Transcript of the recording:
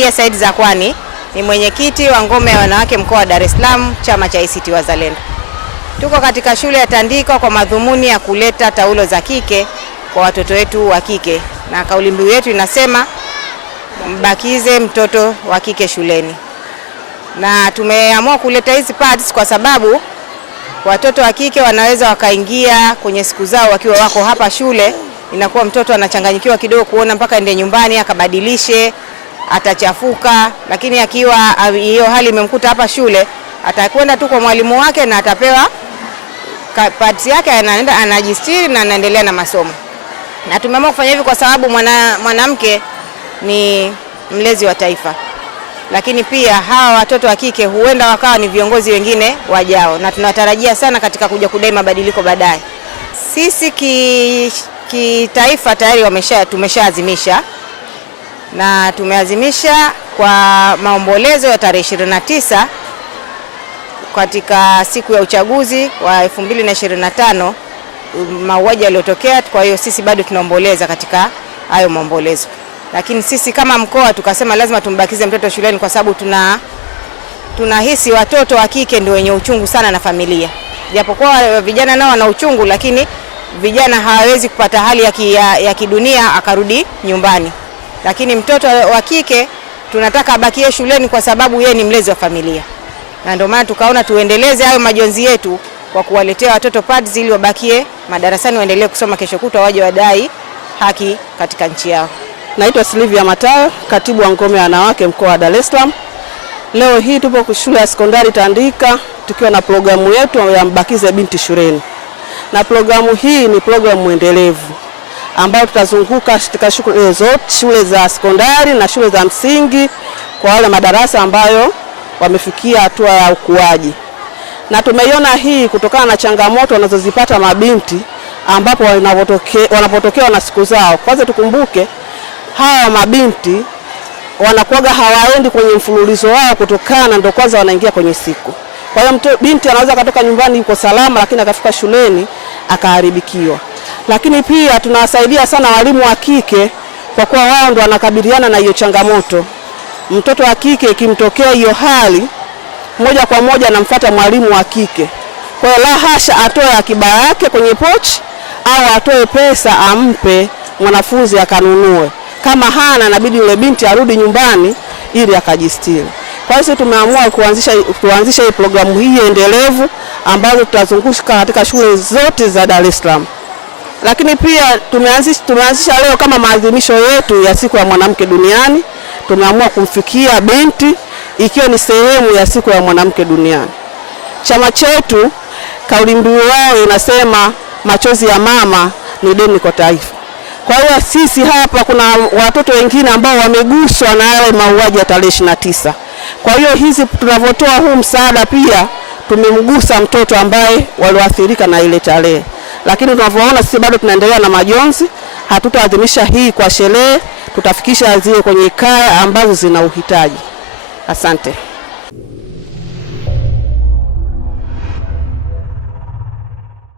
Rukaiya Said Zakwani, ni mwenyekiti wa ngome ya wanawake mkoa wa Dar es Salaam, chama cha ACT Wazalendo. Tuko katika shule ya Tandika kwa madhumuni ya kuleta taulo za kike kwa watoto wetu wa kike, na kauli mbiu yetu inasema mbakize mtoto wa kike shuleni. Na tumeamua kuleta hizi pads kwa sababu watoto wa kike wanaweza wakaingia kwenye siku zao wakiwa wako hapa shule, inakuwa mtoto anachanganyikiwa kidogo kuona mpaka ende nyumbani akabadilishe, atachafuka. Lakini akiwa hiyo hali imemkuta hapa shule, atakwenda tu kwa mwalimu wake na atapewa pads yake, anaenda anajistiri na anaendelea na masomo. Na tumeamua kufanya hivi kwa sababu mwanamke ni mlezi wa taifa, lakini pia hawa watoto wa kike huenda wakawa ni viongozi wengine wajao, na tunatarajia sana katika kuja kudai mabadiliko baadaye. Sisi kitaifa tayari tumeshaazimisha, na tumeazimisha kwa maombolezo ya tarehe 29 katika siku ya uchaguzi wa 2025 mauaji yaliyotokea. Kwa hiyo sisi bado tunaomboleza katika hayo maombolezo, lakini sisi kama mkoa tukasema lazima tumbakize mtoto shuleni kwa sababu tunahisi watoto wa kike ndio wenye uchungu sana na familia. Japokuwa vijana nao wana uchungu, lakini vijana hawawezi kupata hali ya kidunia akarudi nyumbani. Lakini mtoto wa kike tunataka abakie shuleni kwa sababu yeye ni mlezi wa familia. Na ndio maana tukaona tuendeleze hayo majonzi yetu kwa kuwaletea watoto pads ili wabakie madarasani, waendelee kusoma, kesho kutwa waje wadai haki katika nchi yao. Naitwa Silvia Matayo, katibu wa ngome ya wanawake mkoa wa Dar es Salaam. Leo hii tupo shule ya sekondari Tandika tukiwa na programu yetu ya mbakize binti shuleni. Na programu hii ni programu endelevu ambayo tutazunguka katika shule zote, shule za sekondari na shule za msingi, kwa wale madarasa ambayo wamefikia hatua ya ukuaji. Na tumeiona hii kutokana na changamoto wanazozipata mabinti ambapo wanapotokea na siku zao. Kwanza tukumbuke hawa mabinti wanakuwaga hawaendi kwenye mfululizo wao kutokana ndo kwanza wanaingia kwenye siku. Kwa hiyo binti anaweza kutoka nyumbani yuko salama, lakini akafika shuleni akaharibikiwa. Lakini pia tunawasaidia sana walimu wa kike kwa kuwa wao ndo wanakabiliana na hiyo changamoto. Mtoto wa kike ikimtokea hiyo hali, moja kwa moja anamfuata mwalimu wa kike. Kwa hiyo la hasha atoe akiba yake kwenye pochi au atoe pesa ampe mwanafunzi akanunue. Kama hana, inabidi yule binti arudi nyumbani ili akajistiri. Kwa hiyo tumeamua kuanzisha hii programu hii endelevu ambayo tutazungusha katika shule zote za Dar es Salaam. Lakini pia tumeanzisha leo kama maadhimisho yetu ya siku ya mwanamke duniani. Tumeamua kumfikia binti ikiwa ni sehemu ya siku ya mwanamke duniani. Chama chetu kauli mbiu yao inasema machozi ya mama ni deni kwa taifa. Kwa hiyo sisi hapa kuna watoto wengine ambao wameguswa na yale mauaji ya tarehe 29. Kwa hiyo hizi tunavotoa huu msaada pia tumemgusa mtoto ambaye walioathirika na ile tarehe. Lakini tunavyoona sisi bado tunaendelea na majonzi, hatutaadhimisha hii kwa sherehe, tutafikisha zile kwenye kaya ambazo zina uhitaji. Asante.